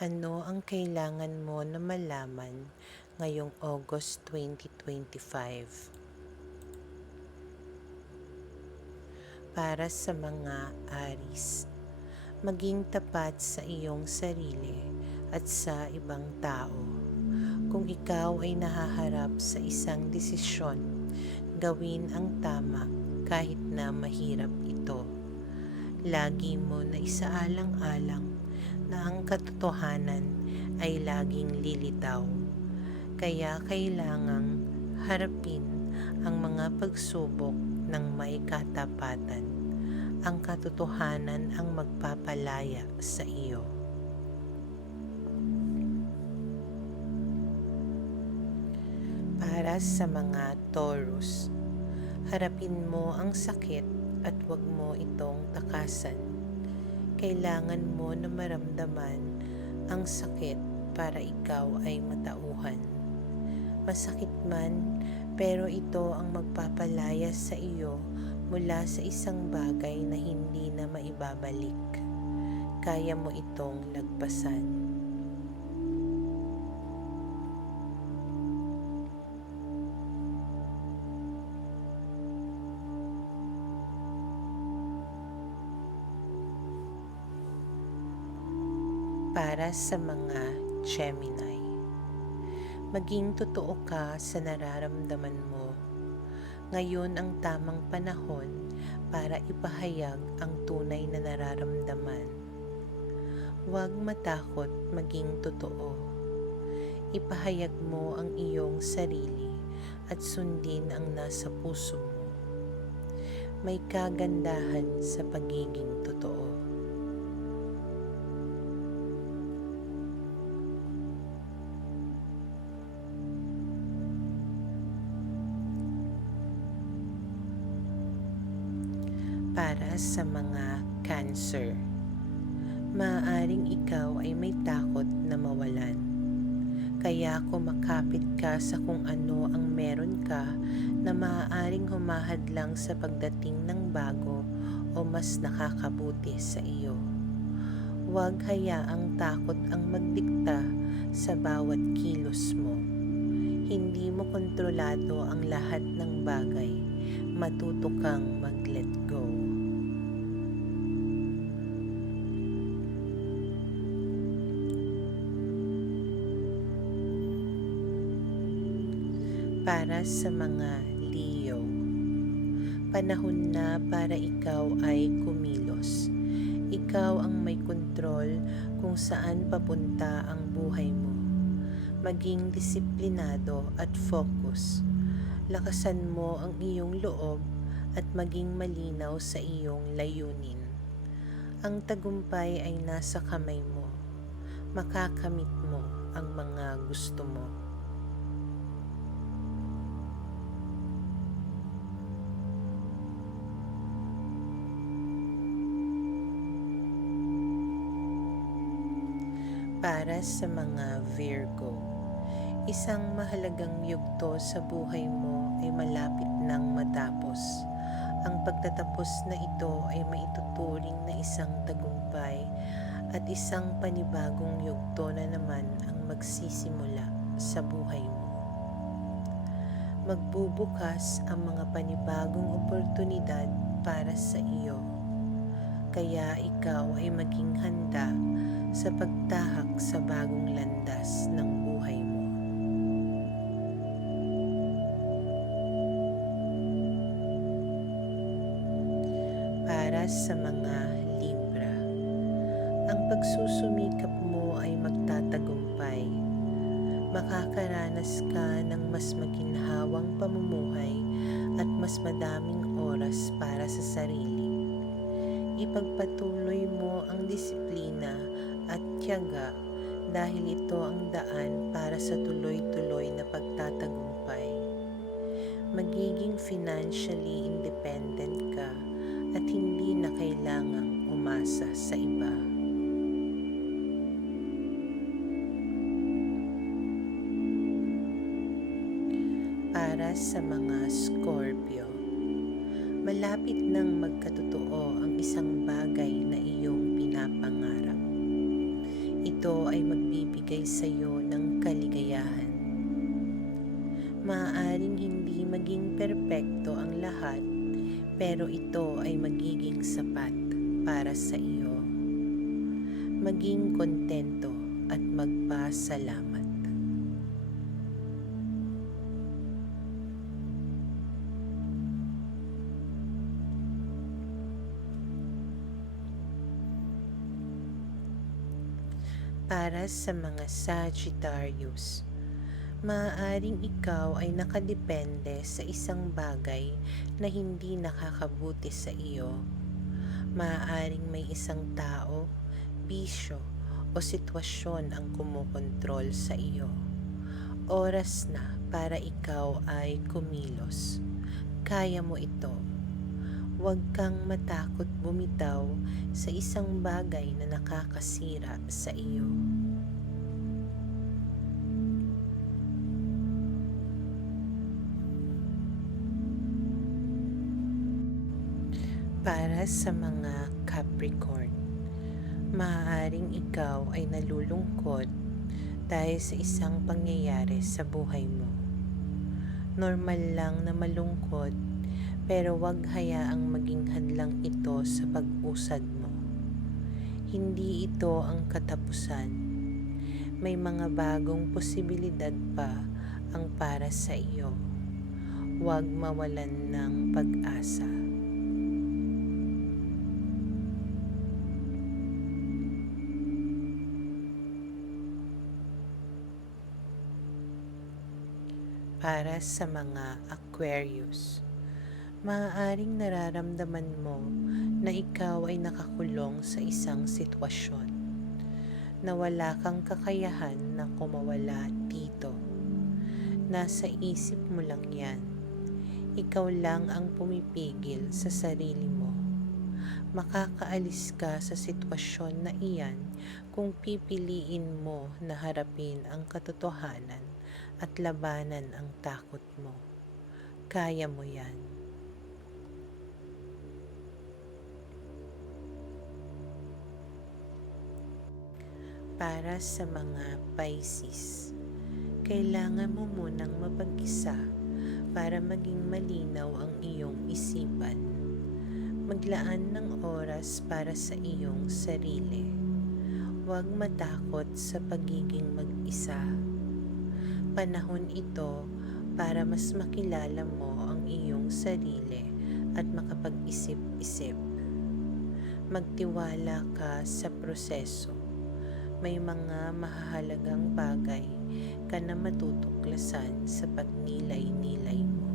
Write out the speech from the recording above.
Ano ang kailangan mo na malaman ngayong August 2025? Para sa mga Aries, maging tapat sa iyong sarili at sa ibang tao. Kung ikaw ay nahaharap sa isang desisyon, gawin ang tama kahit na mahirap ito. Lagi mo na isaalang-alang na ang katotohanan ay laging lilitaw. Kaya kailangang harapin ang mga pagsubok ng may katapatan. Ang katotohanan ang magpapalaya sa iyo. Para sa mga Taurus, harapin mo ang sakit at huwag mo itong takasan. Kailangan mo na maramdaman ang sakit para ikaw ay matauhan. Masakit man, pero ito ang magpapalaya sa iyo mula sa isang bagay na hindi na maibabalik. Kaya mo itong lagpasan. Para sa mga Gemini, maging totoo ka sa nararamdaman mo. Ngayon ang tamang panahon para ipahayag ang tunay na nararamdaman. Huwag matakot maging totoo. Ipahayag mo ang iyong sarili at sundin ang nasa puso mo. May kagandahan sa pagiging totoo. Para sa mga Cancer, maaaring ikaw ay may takot na mawalan. Kaya kumakapit ka sa kung ano ang meron ka na maaaring humahadlang sa pagdating ng bago o mas nakakabuti sa iyo. Huwag hayaang takot ang magdikta sa bawat kilos mo. Hindi mo kontrolado ang lahat ng bagay. Matuto kang mag-let go. Para sa mga Leo, panahon na para ikaw ay kumilos. Ikaw ang may kontrol kung saan papunta ang buhay mo. Maging disiplinado at focus. Lakasan mo ang iyong loob at maging malinaw sa iyong layunin. Ang tagumpay ay nasa kamay mo. Makakamit mo ang mga gusto mo. Para sa mga Virgo, isang mahalagang yugto sa buhay mo ay malapit nang matapos. Ang pagtatapos na ito ay maituturing na isang tagumpay at isang panibagong yugto na naman ang magsisimula sa buhay mo. Magbubukas ang mga panibagong oportunidad para sa iyo. Kaya ikaw ay maging handa sa pagtahak sa bagong landas ng buhay mo. Para sa mga Libra, ang pagsusumikap mo ay magtatagumpay. Makakaranas ka ng mas maginhawang pamumuhay at mas madaming oras para sa sarili. Ipagpatuloy mo ang disiplina at tiyaga dahil ito ang daan para sa tuloy-tuloy na pagtatagumpay. Magiging financially independent ka at hindi na kailangang umasa sa iba. Para sa mga Scorpio, malapit nang magkatotoo ang isang bagay na iyong pinapangarap. ito ay magbibigay sa iyo ng kaligayahan. Maaaring hindi maging perpekto ang lahat, pero ito ay magiging sapat para sa iyo. Maging kontento at magpasalamat. Para sa mga Sagittarius, maaaring ikaw ay nakadepende sa isang bagay na hindi nakakabuti sa iyo. Maaaring may isang tao, bisyo o sitwasyon ang kumokontrol sa iyo. Oras na para ikaw ay kumilos. Kaya mo ito. Huwag kang matakot bumitaw sa isang bagay na nakakasira sa iyo. Para sa mga Capricorn, maaaring ikaw ay nalulungkot dahil sa isang pangyayari sa buhay mo. Normal lang na malungkot, pero huwag hayaang maging hadlang ito sa pag-usad mo. Hindi ito ang katapusan. May mga bagong posibilidad pa ang para sa iyo. Huwag mawalan ng pag-asa. Para sa mga Aquarius, maaaring nararamdaman mo na ikaw ay nakakulong sa isang sitwasyon, na wala kang kakayahan na kumawala dito. Nasa isip mo lang yan. Ikaw lang ang pumipigil sa sarili mo. Makakaalis ka sa sitwasyon na iyan kung pipiliin mo na harapin ang katotohanan at labanan ang takot mo. Kaya mo yan. Para sa mga Pisces, kailangan mo munang mapag-isa para maging malinaw ang iyong isipan. Maglaan ng oras para sa iyong sarili. Huwag matakot sa pagiging mag-isa. Panahon ito para mas makilala mo ang iyong sarili at makapag-isip-isip. Magtiwala ka sa proseso. May mga mahahalagang bagay ka na matutuklasan sa pagnilay-nilay mo.